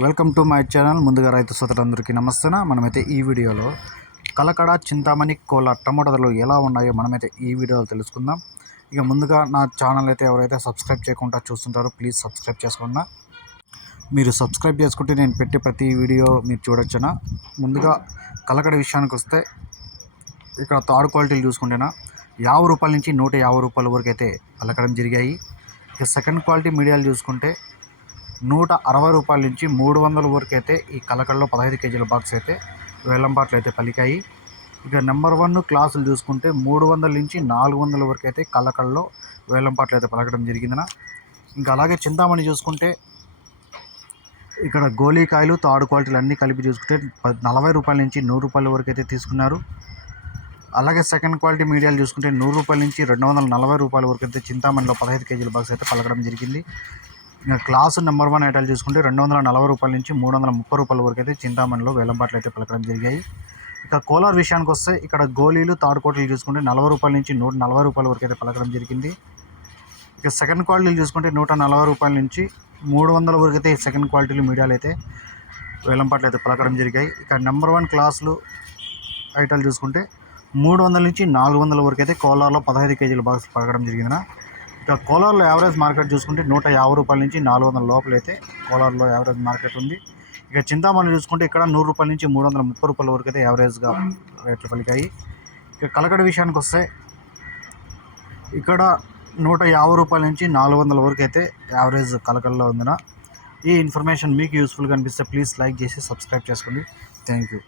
Welcome to my channel. ముందుగా రైతు సోదరులందరికీ నమస్తేనా. మనమైతే ఈ వీడియోలో కలకడ చింతామణి కోల టమాటా ధరలు ఎలా ఉన్నాయో మనమైతే ఈ వీడియోలో తెలుసుకుందాం. ఇక ముందుగా నా ఛానల్ అయితే ఎవరైతే సబ్స్క్రైబ్ చేయకుండా చూస్తుంటారో ప్లీజ్ సబ్స్క్రైబ్ చేసుకున్నా మీరు సబ్స్క్రైబ్ చేసుకుంటే నేను పెట్టే ప్రతి వీడియో మీరు చూడొచ్చునా. ముందుగా కలకడ విషయానికి వస్తే ఇక్కడ థర్డ్ క్వాలిటీలు చూసుకుంటేనా యాభై రూపాయల నుంచి నూట యాభై రూపాయల వరకు అయితే పలకడం జరిగాయి. ఇక సెకండ్ క్వాలిటీ మీడియాలు చూసుకుంటే నూట అరవై రూపాయల నుంచి మూడు వందల వరకు అయితే ఈ కలకడలో పదహైదు కేజీల బాక్స్ అయితే వేలంపాట్లు అయితే పలికాయి. ఇక నెంబర్ వన్ క్లాసులు చూసుకుంటే మూడు వందల నుంచి నాలుగు వందల వరకు అయితే కలకడలో వేలంపాట్లు అయితే పలకడం జరిగిందన. ఇంకా అలాగే చింతామణి చూసుకుంటే ఇక్కడ గోళీకాయలు తాడు క్వాలిటీలు అన్నీ కలిపి చూసుకుంటే నలభై రూపాయల నుంచి నూరు రూపాయల వరకు అయితే తీసుకున్నారు. అలాగే సెకండ్ క్వాలిటీ మీడియాలు చూసుకుంటే నూరు రూపాయల నుంచి రెండు వందల నలభై రూపాయల వరకు అయితే చింతామణిలో పదహైదు కేజీల బాక్స్ అయితే పలకడం జరిగింది. క్లాసు నెంబర్ వన్ ఐటాలు చూసుకుంటే రెండు వందల నలభై రూపాయల నుంచి మూడు వందల ముప్పై రూపాయల వరకు అయితే చింతామణిలో వేలంపాట్లు అయితే పలకడం జరిగాయి. ఇక కోలార్ విషయానికి వస్తే ఇక్కడ గోళీలు తాడుకోటలు చూసుకుంటే నలభై రూపాయల నుంచి నూట నలభై రూపాయల వరకు అయితే పలకడం జరిగింది. ఇక సెకండ్ క్వాలిటీలు చూసుకుంటే నూట నలభై రూపాయల నుంచి మూడు వందల వరకు అయితే సెకండ్ క్వాలిటీలు మీడియాలు అయితే వేలంపాట్లు అయితే పలకడం జరిగాయి. ఇక నెంబర్ వన్ క్లాసులు ఐటాలు చూసుకుంటే మూడు వందల నుంచి నాలుగు వందల వరకు అయితే కోలార్లో పదహైదు కేజీల బాక్స్ పలకడం జరిగిందిన ఇక కోలార్లో యావరేజ్ మార్కెట్ చూసుకుంటే నూట యాభై రూపాయల నుంచి నాలుగు వందల లోపల అయితే కోలార్లో యావరేజ్ మార్కెట్ ఉంది. ఇక చింతామణి చూసుకుంటే ఇక్కడ నూరు రూపాయల నుంచి మూడు వందల ముప్పై రూపాయల వరకు అయితే యావరేజ్గా రేట్లు పలికాయి. ఇక కలకడ విషయానికి వస్తే ఇక్కడ నూట యాభై రూపాయల నుంచి నాలుగు వందల వరకు అయితే యావరేజ్ కలకల్లో ఉందిన. ఈ ఇన్ఫర్మేషన్ మీకు యూస్ఫుల్గా అనిపిస్తే ప్లీజ్ లైక్ చేసి సబ్స్క్రైబ్ చేసుకోండి. Thank you.